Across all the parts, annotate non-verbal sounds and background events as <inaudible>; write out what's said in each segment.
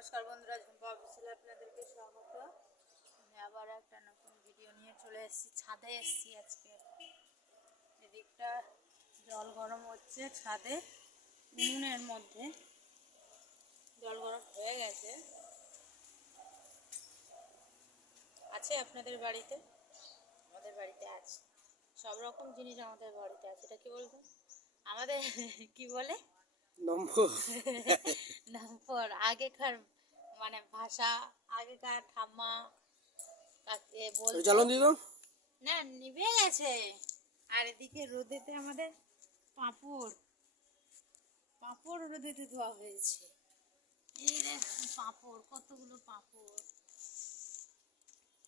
নমস্কার বন্ধুরা ঝুম্পা অফিসিয়ালে আপনাদেরকে স্বাগত। আমি আবার একটা নতুন ভিডিও নিয়ে চলে এসেছি, ছাদে এসেছি আজকে। এদিকটা জল গরম হচ্ছে ছাদে, উনুনের মধ্যে। জল গরম হয়ে গেছে। আছে আপনাদের বাড়িতে? আমাদের বাড়িতে আছে। সব রকম জিনিস আমাদের বাড়িতে আছে, এটা কি বলতো আমাদের, কি বলে? নম্বর। <laughs> নম্বর আগেকার মানে ভাষা আগেকার ঠাম্মা কাকে বল জ্বালন দাও না নিভে গেছে। আর এদিকে রোদেতে আমাদের পাঁপড় পাঁপড় রোদেতে ধোয়া হয়েছে। এই দেখুন পাঁপড় কতগুলো পাঁপড়।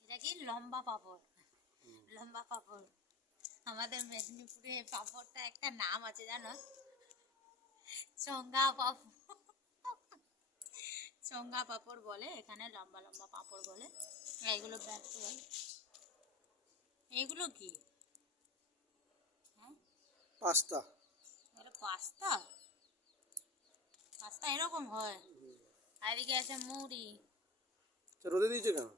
এটা কি লম্বা পাঁপড়? লম্বা পাঁপড়। আমাদের মেদিনীপুরে পাঁপড়টা একটা নাম আছে জানো? চঙ্গা পাঁপড়। চঙ্গা পাঁপড় বলে এখানে লম্বা লম্বা পাঁপড় বলে। এইগুলো ব্যাগ এগুলো কি? হ্যাঁ? পাস্তা। পাস্তা? পাস্তা এরকম হয়? আর এদিকে আছে মুড়ি। রোদে দিয়েছে কেন?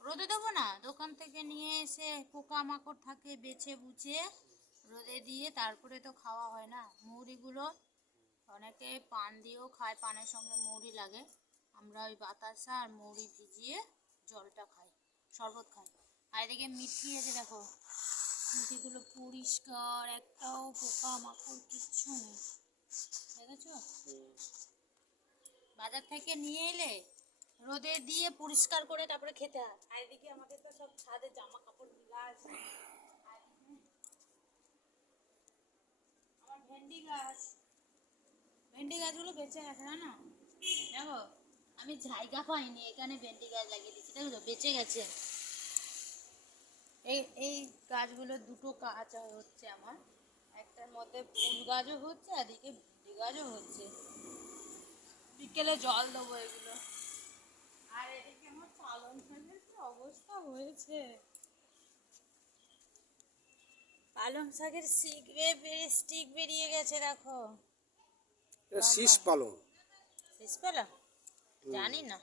রোদে দেবো না। দোকান থেকে নিয়ে এসে পোকামাকড় থাকে বেছে বুছে রোদে দিয়ে তারপরে তো খাওয়া হয় না। মুড়িগুলো অনেকে পান দিয়েও খায়, পানের সঙ্গে মুড়ি লাগে। আমরা ওই বাতাসা আর মুড়ি ভিজিয়ে জলটা খাই, শরবত খাই। আর এদিকে মিঠি আছে দেখো। মিঠিগুলো পরিষ্কার, একটাও পোকা মাকড় কিচ্ছু নেই। দেখেছ? বাজার থেকে নিয়ে এলে রোদে দিয়ে পরিষ্কার করে তারপরে খেতে হয়। আর এদিকে আমাদের তো সব ছাদে জামা কাপড় ভিজা আছে আর এদিকে আমার ভেন্ডি গাছ। ভেন্ডি গাছগুলো বেঁচে গেছে না দেখো, আমি জায়গা পাইনি, এখানে ভেন্ডি গাছ লাগিয়ে দিচ্ছি দেখো বেঁচে গেছে। এই এই গাছগুলো দুটো গাছ হচ্ছে আমার। একটার মধ্যে ফুল গাছও হচ্ছে, আর এদিকে ভেন্ডি গাছও হচ্ছে। বিকেলে জল দেবো এগুলো। আর এদিকে আমার পালং শাকের কি অবস্থা হয়েছে? পালং শাকের স্টিক বেরিয়ে স্টিক বেরিয়ে গেছে দেখো। শীষ পালং। শেষ পেলাম জানি না।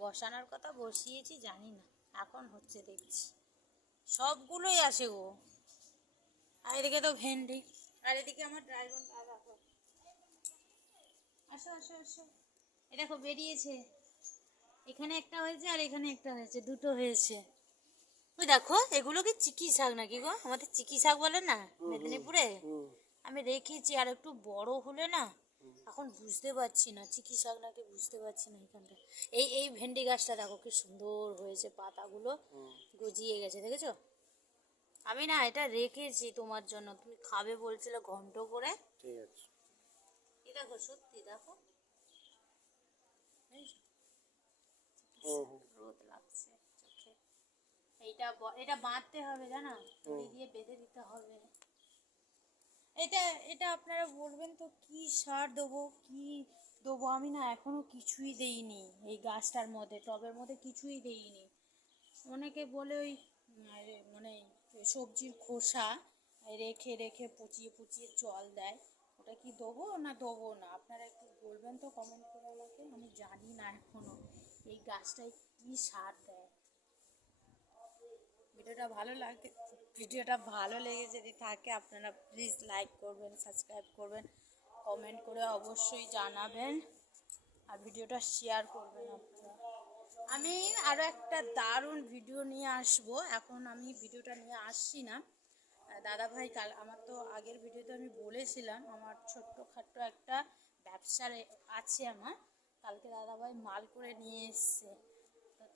বসানোর কথা বসিয়েছি জানি না। এখন হচ্ছে দেখছি। সবগুলোই আসে গো। আর এদিকে তো ভেন্ডি আর এদিকে আমার ড্রাগন দেখো। আসো আসো আসো। এ দেখো বেরিয়েছে। এখানে একটা হয়েছে আর এখানে একটা হয়েছে দুটো হয়েছে। ওই দেখো এগুলো কি চিকি শাক নাকি গো? আমাদের চিকি শাক বলে না? মেদিনীপুরে? আমি রেখেছি আর একটু বড় হলে না এখন বুঝতে পারছি না চিকি শাক নাকি বুঝতে পারছি না এখানটা। এই এই ভেন্ডি গাছটা দেখো কি সুন্দর হয়েছে পাতাগুলো গজিয়ে গেছে দেখেছ? আমি না এটা রেখেছি তোমার জন্য তুমি খাবে বলছিলে ঘন্ট করে। ঠিক আছে। এই দেখো সত্যি দেখো? এইটা ব- এটা বাঁধতে হবে জানো? দড়ি দিয়ে বেঁধে দিতে হবে। এটা এটা আপনারা বলবেন তো কি সার দেবো কি দেবো? আমি না এখনও কিছুই দেইনি এই গাছটার মধ্যে টবের মধ্যে কিছুই দেইনি। অনেকে বলে ওই মানে সবজির খোসা রেখে রেখে পচিয়ে পচিয়ে জল দেয়। ওটা কি দেবো না দেবো না? আপনারা একটু বলবেন তো কমেন্ট করে আমাকে। আমি জানি না এখনও এই গাছটায় কি সার দেয়। ভিডিওটা ভালো লাগে, ভিডিওটা ভালো লেগে যদি থাকে, আপনারা প্লিজ লাইক করবেন সাবস্ক্রাইব করবেন কমেন্ট করে অবশ্যই জানাবেন আর ভিডিওটা শেয়ার করবেন আপনারা। আমি আরও একটা দারুণ ভিডিও নিয়ে আসব, এখন আমি ভিডিওটা নিয়ে আসছি না। দাদা ভাই কাল, আমার তো আগের ভিডিওতে আমি বলেছিলাম, আমার ছোট্ট খাট্ট একটা ব্যবসার আছে আমার, কালকে দাদা ভাই মাল করে নিয়ে এসছে।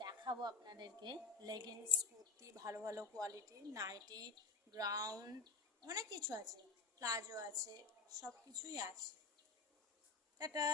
দেখাবো আপনাদেরকে। লেগিংস কুর্তি, ভালো ভালো কোয়ালিটি নাইটি গ্রাউন্ড অনেক কিছু আছে। প্লাজো আছে সব কিছুই আছে। টাটা!